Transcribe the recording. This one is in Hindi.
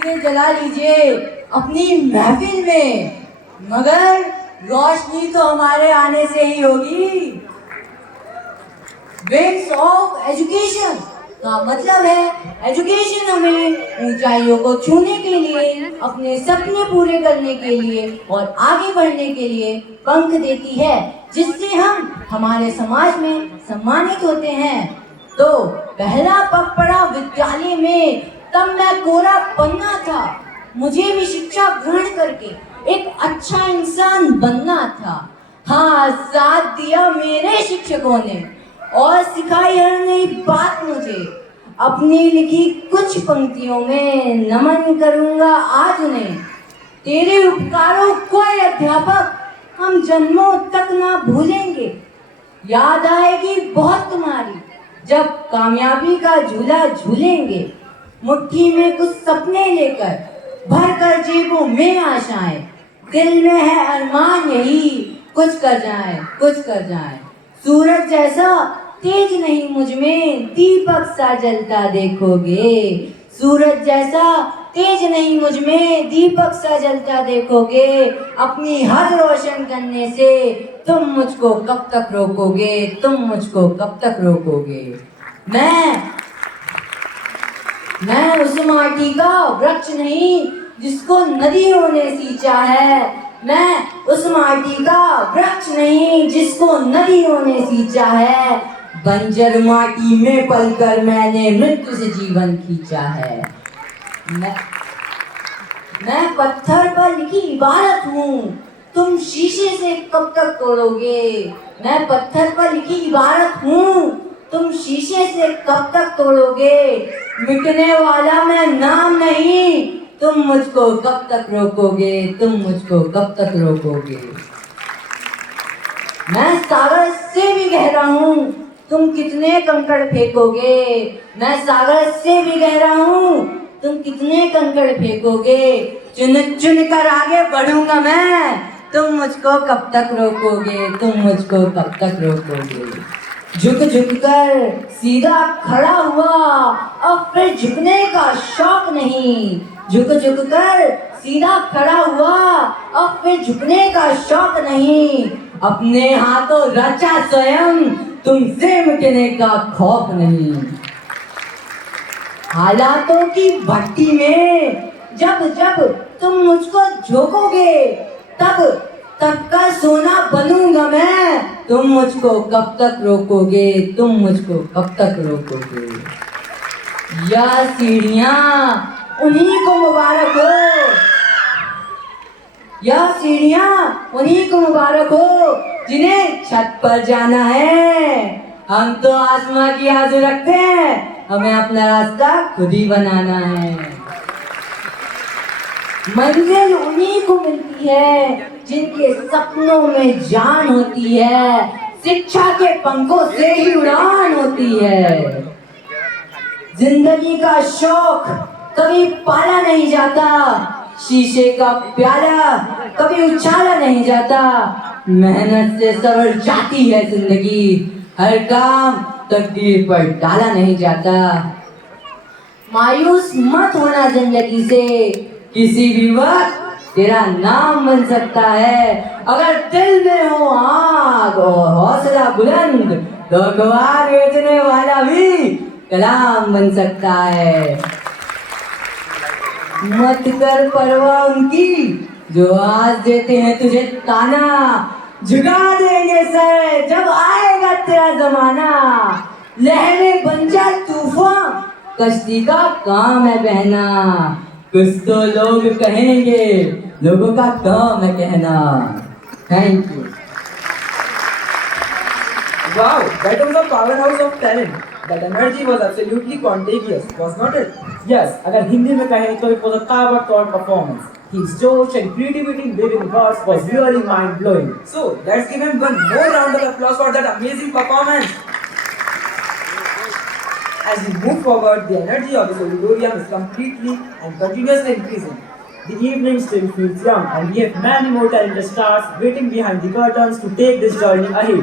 दिए जला लीजिए अपनी महफिल में, मगर रोशनी तो हमारे आने से ही होगी। विंग्स ऑफ एजुकेशन का मतलब है एजुकेशन हमें ऊंचाइयों को छूने के लिए, अपने सपने पूरे करने के लिए और आगे बढ़ने के लिए पंख देती है, जिससे हम हमारे समाज में सम्मानित होते हैं। तो पहला पग पड़ा विद्यालय में, तब मैं कोरा पन्ना था। मुझे भी शिक्षा ग्रहण करके एक अच्छा इंसान बनना था। हाँ, साथ दिया मेरे शिक्षकों ने और सिखाई हर नई बात मुझे। अपनी लिखी कुछ पंक्तियों में नमन करूंगा आज उन्हें। तेरे उपकारों को अध्यापक हम जन्मों तक ना भूलेंगे। याद आएगी बहुत तुम्हारी जब कामयाबी का झूला झूलेंगे। मुट्ठी में कुछ सपने लेकर भर कर जेबों में आशाएं, दिल में है अरमान यही कुछ कर जाए, कुछ कर जाए। सूरज जैसा तेज नहीं मुझ में दीपक सा जलता देखोगे। सूरज जैसा तेज नहीं मुझ में दीपक सा जलता देखोगे। अपनी हद रोशन करने से तुम मुझको कब तक रोकोगे, तुम मुझको कब तक रोकोगे। मैं उस माटी का वृक्ष नहीं जिसको नदियों ने सींचा है। मैं उस माटी का वृक्ष नहीं जिसको नदियों ने सींचा है। बंजर माटी में पलकर मैंने मृत्यु से जीवन खींचा है। मैं पत्थर पर लिखी इबारत हूँ, तुम शीशे से कब तक तोड़ोगे। मैं पत्थर पर लिखी इबारत हूँ, तुम शीशे से कब तक तोड़ोगे। मिटने वाला मैं नाम नहीं, तुम मुझको कब तक रोकोगे, तुम मुझको कब तक रोकोगे। मैं सागर से भी गहरा हूँ, तुम कितने कंकड़ फेंकोगे। मैं सागर से भी गहरा हूँ, तुम कितने कंकड़ फेंकोगे। चुन चुन कर आगे बढ़ूंगा मैं, तुम मुझको कब तक रोकोगे, तुम मुझको कब तक रोकोगे। झुक झुक कर सीधा खड़ा हुआ, अब फिर झुकने का शौक नहीं। झुक झुक कर सीधा खड़ा हुआ, अब फिर झुकने का शौक नहीं। अपने हाथों रचा स्वयं, तुमसे मिटने का खौफ नहीं। हालातों की भट्टी में जब जब तुम मुझको झोंकोगे, तब तब का सोना बनूंगा मैं। तुम मुझको कब तक रोकोगे, तुम मुझको कब तक रोकोगे। या सीढ़ियां उन्हीं को मुबारक हो, या सीढ़ियां उन्हीं को मुबारक हो जिन्हें छत पर जाना है। हम तो आसमां की आरज़ू रखते हैं, हमें अपना रास्ता खुद ही बनाना है। मंजिल उन्हीं को मिलती है जिनके सपनों में जान होती है। शिक्षा के पंखों से ही उड़ान होती है। जिंदगी का शौक कभी पाला नहीं जाता, शीशे का प्याला कभी उछाला नहीं जाता। मेहनत से सवर जाती है जिंदगी, हर काम तकदीर पर डाला नहीं जाता। मायूस मत होना जिंदगी से, किसी भी वक्त तेरा नाम बन सकता है। अगर दिल में हो आग और हौसला बुलंद, तो अखबार बेचने वाला भी कलाम बन सकता है। मत कर परवाह उनकी जो आज देते हैं तुझे ताना। झुका देंगे सर जब आएगा तेरा जमाना। लहरें बन जा तूफान, कश्ती का काम है बहना। कुछ तो लोग कहेंगे, लोगों का काम है कहना। Thank you. Wow, that was a powerhouse of talent. That energy was absolutely contagious, was not it? Yes, अगर हिंदी में कहें तो it was a ताबड़तोड़ performance. His josh and creativity in living words was really mind-blowing. So, let's give him one more round of applause for that amazing performance. As we move forward, the energy of this auditorium is completely and continuously increasing. The evening still feels young, and we have many more talented stars waiting behind the curtains to take this journey ahead.